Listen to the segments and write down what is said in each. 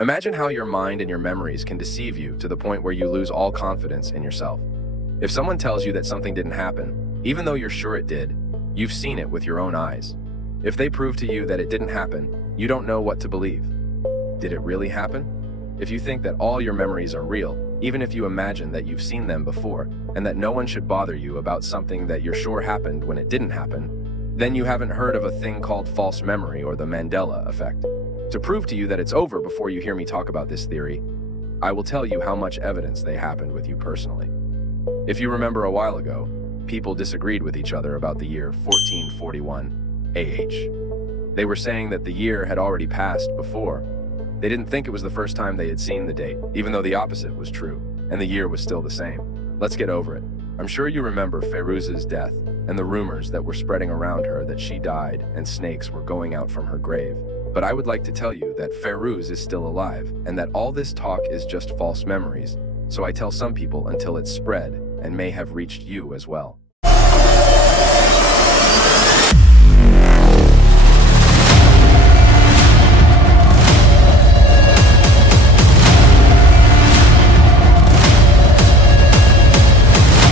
Imagine how your mind and your memories can deceive you to the point where you lose all confidence in yourself. If someone tells you that something didn't happen, even though you're sure it did, you've seen it with your own eyes. If they prove to you that it didn't happen, you don't know what to believe. Did it really happen? If you think that all your memories are real, even if you imagine that you've seen them before, and that no one should bother you about something that you're sure happened when it didn't happen, then you haven't heard of a thing called false memory or the Mandela Effect. To prove to you that it's over before you hear me talk about this theory, I will tell you how much evidence they happened with you personally. If you remember a while ago, people disagreed with each other about the year 1441 AH. They were saying that the year had already passed before. They didn't think it was the first time they had seen the date, even though the opposite was true, and the year was still the same. Let's get over it. I'm sure you remember Fairouz's death and the rumors that were spreading around her that she died and snakes were going out from her grave. But I would like to tell you that Fairouz is still alive and that all this talk is just false memories. So I tell some people until it's spread and may have reached you as well.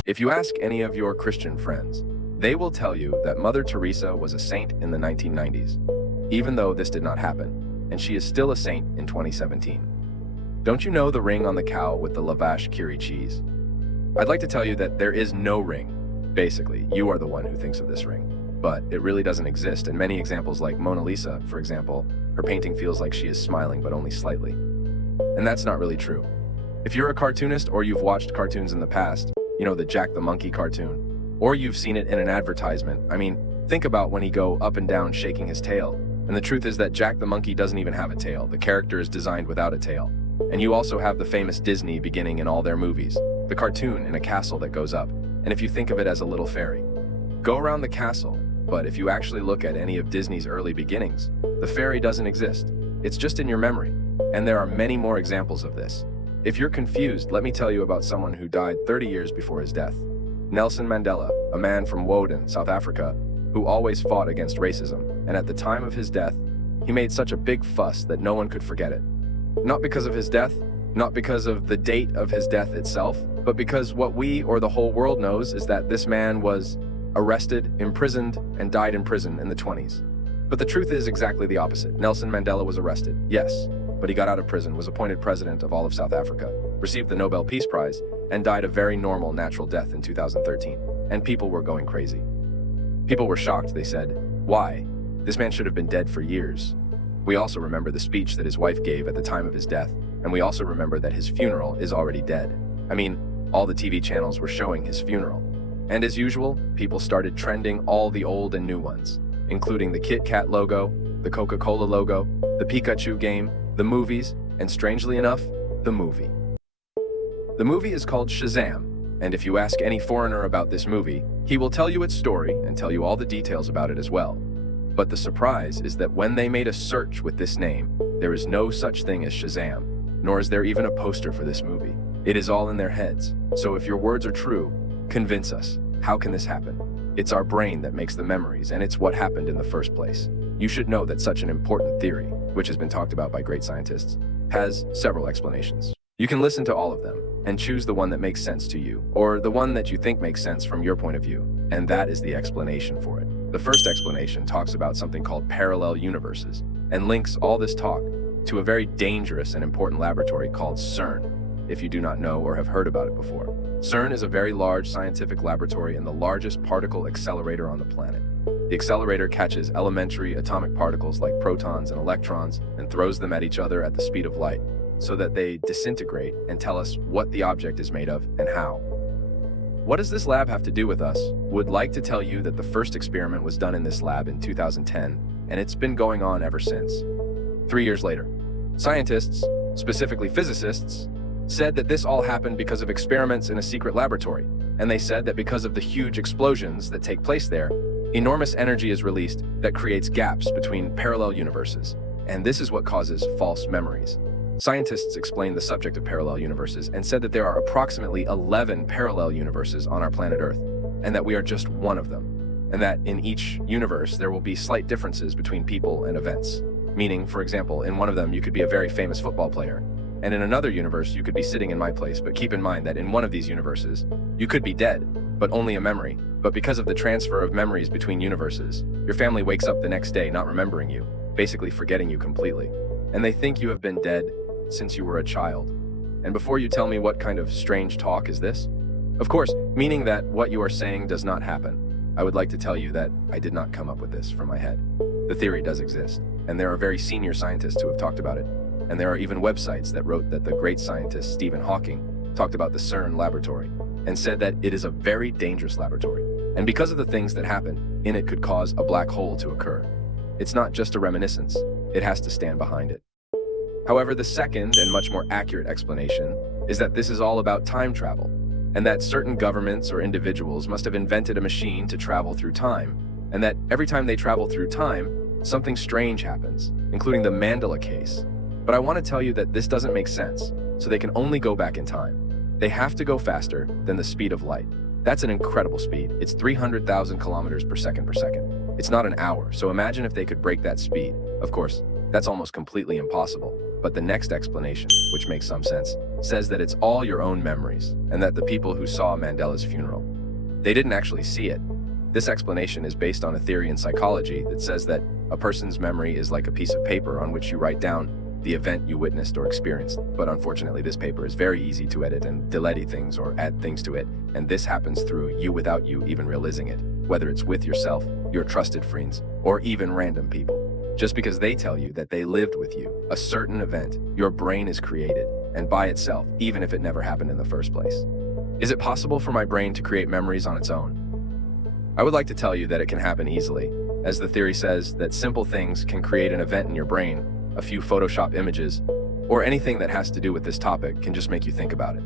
If you ask any of your Christian friends, they will tell you that Mother Teresa was a saint in the 1990s, even though this did not happen, and she is still a saint in 2017. Don't you know the ring on the cow with the lavash kiri cheese? I'd like to tell you that there is no ring. Basically, you are the one who thinks of this ring, but it really doesn't exist, and many examples like Mona Lisa, for example, her painting feels like she is smiling but only slightly. And that's not really true. If you're a cartoonist or you've watched cartoons in the past, you know, the Jack the Monkey cartoon, or you've seen it in an advertisement. I mean, think about when he go up and down shaking his tail. And the truth is that Jack the Monkey doesn't even have a tail. The character is designed without a tail. And you also have the famous Disney beginning in all their movies, the cartoon in a castle that goes up. And if you think of it as a little fairy, go around the castle, but if you actually look at any of Disney's early beginnings, the fairy doesn't exist. It's just in your memory. And there are many more examples of this. If you're confused, let me tell you about someone who died 30 years before his death. Nelson Mandela, a man from Woden, South Africa, who always fought against racism, and at the time of his death, he made such a big fuss that no one could forget it. Not because of his death, not because of the date of his death itself, but because what we or the whole world knows is that this man was arrested, imprisoned, and died in prison in the 20s. But the truth is exactly the opposite. Nelson Mandela was arrested, yes, but he got out of prison, was appointed president of all of South Africa, received the Nobel Peace Prize, and died a very normal natural death in 2013. And people were going crazy. People were shocked, they said. Why? This man should have been dead for years. We also remember the speech that his wife gave at the time of his death, and we also remember that his funeral is already dead. I mean, all the TV channels were showing his funeral. And as usual, people started trending all the old and new ones, including the Kit Kat logo, the Coca-Cola logo, the Pikachu game, the movies, and strangely enough, the movie. The movie is called Shazam, and if you ask any foreigner about this movie, he will tell you its story and tell you all the details about it as well. But the surprise is that when they made a search with this name, there is no such thing as Shazam, nor is there even a poster for this movie. It is all in their heads. So if your words are true, convince us. How can this happen? It's our brain that makes the memories, and it's what happened in the first place. You should know that such an important theory, which has been talked about by great scientists, has several explanations. You can listen to all of them and choose the one that makes sense to you, or the one that you think makes sense from your point of view, and that is the explanation for it. The first explanation talks about something called parallel universes and links all this talk to a very dangerous and important laboratory called CERN, if you do not know or have heard about it before. CERN is a very large scientific laboratory and the largest particle accelerator on the planet. The accelerator catches elementary atomic particles like protons and electrons and throws them at each other at the speed of light so that they disintegrate and tell us what the object is made of and how. What does this lab have to do with us? Would like to tell you that the first experiment was done in this lab in 2010, and it's been going on ever since. 3 years later, scientists, specifically physicists, said that this all happened because of experiments in a secret laboratory, and they said that because of the huge explosions that take place there, enormous energy is released that creates gaps between parallel universes, and this is what causes false memories. Scientists explained the subject of parallel universes and said that there are approximately 11 parallel universes on our planet Earth, and that we are just one of them, and that in each universe there will be slight differences between people and events. Meaning, for example, in one of them you could be a very famous football player, and in another universe you could be sitting in my place, but keep in mind that in one of these universes, you could be dead, but only a memory. But because of the transfer of memories between universes, your family wakes up the next day not remembering you, basically forgetting you completely. And they think you have been dead since you were a child. And before you tell me what kind of strange talk is this? Of course, meaning that what you are saying does not happen, I would like to tell you that I did not come up with this from my head. The theory does exist, and there are very senior scientists who have talked about it, and there are even websites that wrote that the great scientist Stephen Hawking talked about the CERN laboratory and said that it is a very dangerous laboratory, and because of the things that happen in it could cause a black hole to occur. It's not just a reminiscence, it has to stand behind it. However, the second and much more accurate explanation is that this is all about time travel, and that certain governments or individuals must have invented a machine to travel through time, and that every time they travel through time, something strange happens, including the Mandela case. But I want to tell you that this doesn't make sense, so they can only go back in time. They have to go faster than the speed of light. That's an incredible speed. It's 300,000 kilometers per second. It's not an hour, so imagine if they could break that speed. Of course, that's almost completely impossible. But the next explanation, which makes some sense, says that it's all your own memories, and that the people who saw Mandela's funeral, they didn't actually see it. This explanation is based on a theory in psychology that says that a person's memory is like a piece of paper on which you write down the event you witnessed or experienced. But unfortunately, this paper is very easy to edit and delete things or add things to it, and this happens through you without you even realizing it, whether it's with yourself, your trusted friends, or even random people. Just because they tell you that they lived with you, a certain event, your brain is created, and by itself, even if it never happened in the first place. Is it possible for my brain to create memories on its own? I would like to tell you that it can happen easily, as the theory says that simple things can create an event in your brain, a few Photoshop images, or anything that has to do with this topic can just make you think about it.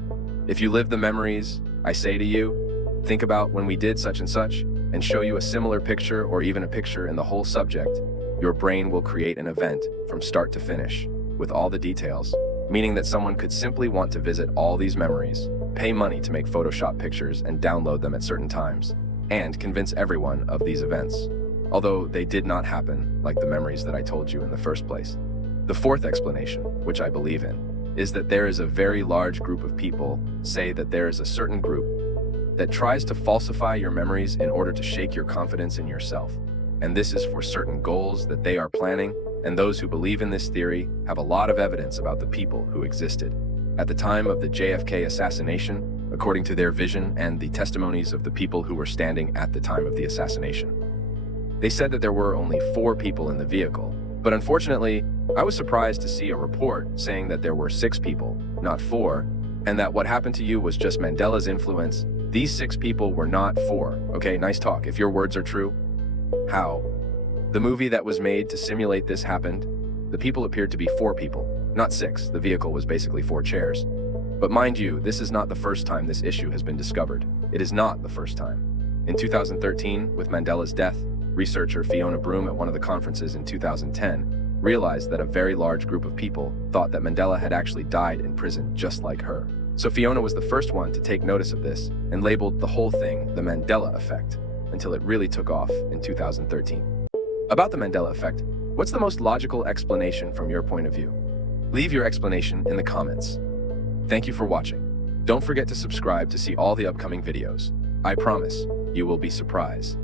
If you live the memories, I say to you, think about when we did such and such, and show you a similar picture or even a picture in the whole subject, your brain will create an event from start to finish, with all the details, meaning that someone could simply want to visit all these memories, pay money to make Photoshop pictures and download them at certain times, and convince everyone of these events, although they did not happen like the memories that I told you in the first place. The fourth explanation, which I believe in, is that there is a very large group of people, say that there is a certain group, that tries to falsify your memories in order to shake your confidence in yourself. And this is for certain goals that they are planning, and those who believe in this theory have a lot of evidence about the people who existed at the time of the JFK assassination, according to their vision and the testimonies of the people who were standing at the time of the assassination. They said that there were only 4 people in the vehicle, but unfortunately, I was surprised to see a report saying that there were 6 people, not 4, and that what happened to you was just Mandela's influence. These 6 people were not 4. Okay, nice talk. If your words are true. How? The movie that was made to simulate this happened. The people appeared to be 4 people, not 6. The vehicle was basically 4 chairs. But mind you, this is not the first time this issue has been discovered. It is not the first time. In 2013, with Mandela's death, researcher Fiona Broom at one of the conferences in 2010 realized that a very large group of people thought that Mandela had actually died in prison just like her. So Fiona was the first one to take notice of this and labeled the whole thing the Mandela Effect, until it really took off in 2013. About the Mandela Effect, what's the most logical explanation from your point of view? Leave your explanation in the comments. Thank you for watching. Don't forget to subscribe to see all the upcoming videos. I promise you will be surprised.